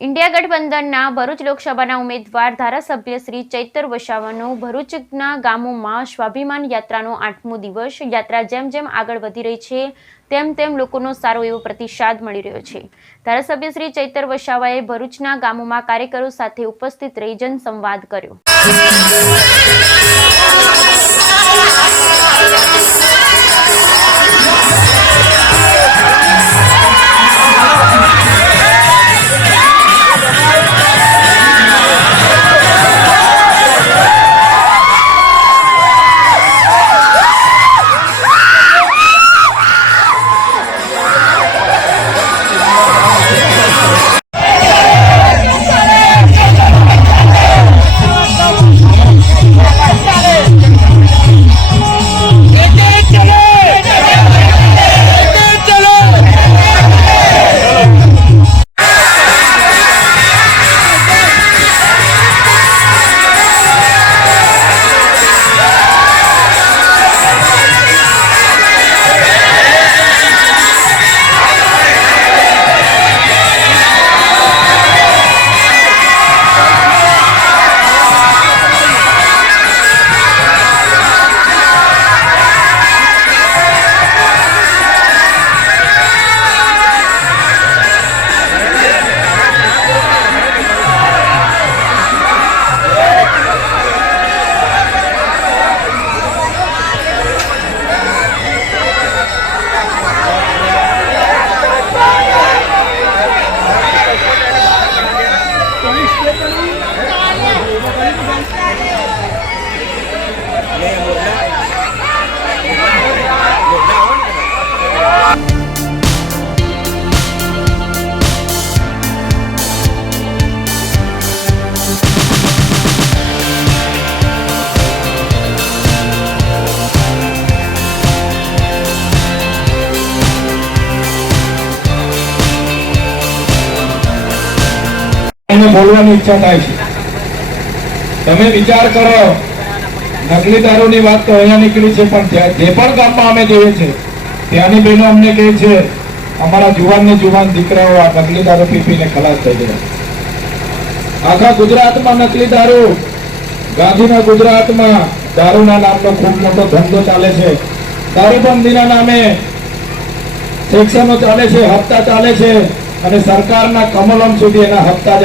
મહાગઠબંધનના ભરૂચ લોકસભાના ઉમેદવાર ધારાસભ્ય શ્રી ચૈતર વસાવાનું ભરૂચના ગામોમાં સ્વાભિમાન યાત્રાનો આઠમો દિવસ. યાત્રા જેમ જેમ આગળ વધી રહી છે, તેમ તેમ લોકોનો સારો એવો પ્રતિસાદ મળી રહ્યો છે. ધારાસભ્ય શ્રી ચૈતર વસાવાએ ભરૂચના ગામોમાં કાર્યકરો સાથે ઉપસ્થિત રહી જનસંવાદ કર્યો. એને બોલવાની ઈચ્છા થાય છે. તમે વિચાર કરો. નકલી દારૂની વાત તો અહીંયા નીકળી છે, પણ જે પણ ગામમાં અમે જઈએ છીએ, ત્યાંની બહેનો અમને કહે છે, અમારા જુવાન ને જુવાન દીકરાઓ આ નકલી દારૂ પી પીને ખલાસ થઈ ગયા. આખા ગુજરાતમાં નકલી દારૂ ગાંધીના ગુજરાતમાં દારૂના નામનો ખૂબ મોટો ધંધો ચાલે છે. દારૂબંધીના નામે સેક્શનો ચાલે છે, હપ્તા ચાલે છે, અને સરકારના કમલમ સુધી એના હપ્તા જાય